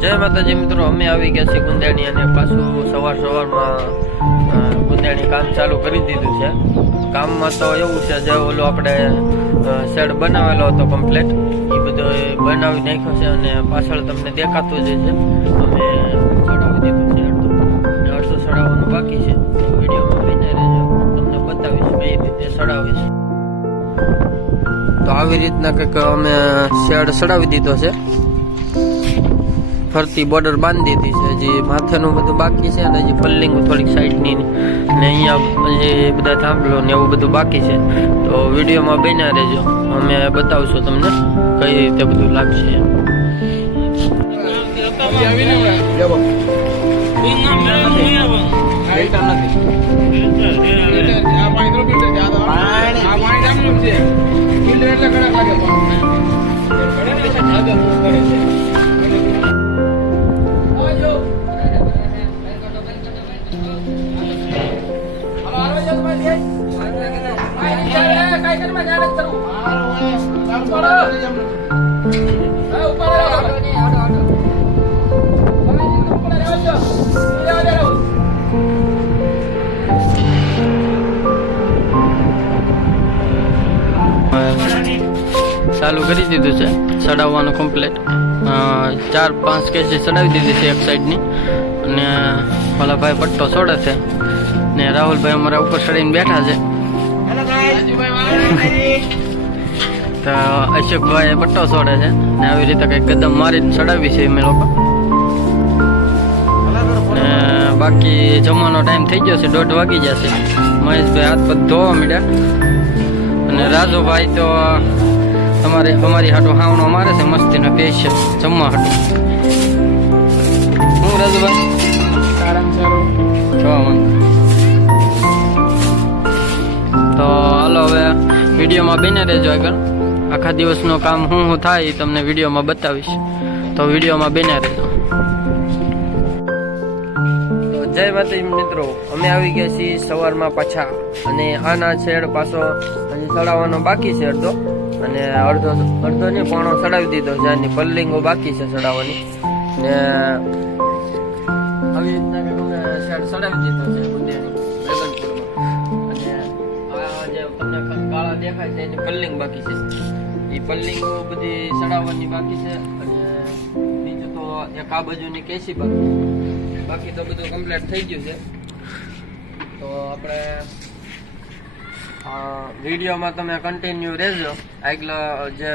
જય માતાજી મિત્રો, અમે આવી ગયા છીએ ગુંદાણી અને પાછું સવારમાં ગુંદાણી કામ ચાલુ કરી દીધું છે. કામમાં તો એવું છે, જે ઓલો આપણે શેડ બનાવેલો હતો કમ્પ્લીટ, એ બધો બનાવી નાખ્યો છે અને પાછળ તમને દેખાતું જ છે. અમે ચડાવી દીધું છે અડધું ચડાવવાનું બાકી છે. વિડીયોમાં બને રહેજો, તમને બતાવીશ કઈ રીતે ચડાવીશ. તો આવી રીતના કંઈક અમે શેડ ચડાવી દીધો છે, ફરતી બોર્ડર બાંધી દીધી છે. જે માથેનું બધું બાકી છે અને હજી ફલ્લિંગ થોડીક સાઈડની ને અહીંયા જે બધા થાંભલો ને એવું બધું બાકી છે. તો વિડીયોમાં બન્યા રહેજો, અમે બતાવશું તમને કઈ રીતે બધું લાગશે. ચાલુ કરી દીધું છે ચડાવવાનું કમ્પ્લીટ. 4-5 કેસી ચડાવી દીધી છે એક સાઈડની, અને ઓલા ભાઈ પટ્ટો છોડે છે ને રાહુલભાઈ અમારા ઉપર ચડીને બેઠા છે. તો અશોકભાઈ પટ્ટો છોડે છે ને આવી રીતે કંઈક કદમ મારીને ચડાવી છે અમે લોકો. ને બાકી જમવાનો ટાઈમ થઈ ગયો છે, 1:30 વાગી જશે. મહેશભાઈ હાથ પગ ધોવા માંડ્યા અને રાજુભાઈ તો અમારી હાટો હાવણો મારે છે મસ્તીનો પેશ જમવા હાટો. હું રાજુભાઈ તો હાલો હવે વિડીયોમાં બને રહેજો. આગળ આખા દિવસનું કામ શું થાય એ તમને વિડીયોમાં બતાવીશ, તો વિડીયોમાં બને રહેજો. તો જય માતાજી મિત્રો, અમે આવી ગયા છીએ સવારમાં પાછા, અને આના શેડ પાછો હજી ચડાવવાનો બાકી છે અડધો, અને અડધો ને પોણો ચડાવી દીધો છે. આની પલ્લિંગો બાકી છે ચડાવવાની, ને આવી રીતના કંઈક અમે શેડ ચડાવી દીધો છે ગુંદાણી વેગનપુરમાં. અને આ જે તમને કાળા દેખાય છે એની પલ્લિંગ બાકી છે, એ પલ્લિંગો બધી ચડાવવાની બાકી છે. અને બીજું તો એક આ બાજુની કેસી બાકી તો બધું કમ્પ્લીટ થઈ ગયું છે. તો આપણે વિડીયોમાં તમે કન્ટિન્યુ રહેજો, આગલા જે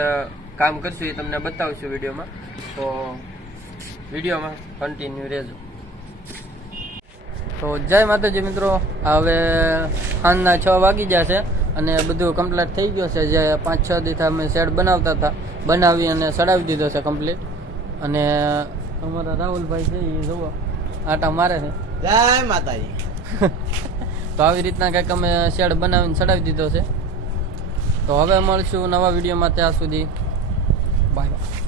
કામ કરશું એ તમને બતાવશું વિડીયોમાં. તો વિડીયોમાં કન્ટિન્યુ રહેજો. તો જય માતાજી મિત્રો, હવે સાંજના 6 વાગી ગયા છે અને બધું કમ્પ્લીટ થઈ ગયું છે. જે 5-6 દિવસ અમે શેડ બનાવતા હતા, બનાવી અને ચડાવી દીધો છે કમ્પ્લીટ. અને અમારા રાહુલભાઈ છે એ જોવો આટા મારે છે. જય માતાજી. તો આવી રીતના કંઈક અમે શેડ બનાવીને ચડાવી દીધો છે. તો હવે મળશું નવા વિડીયોમાં, ત્યાં સુધી બાય બાય.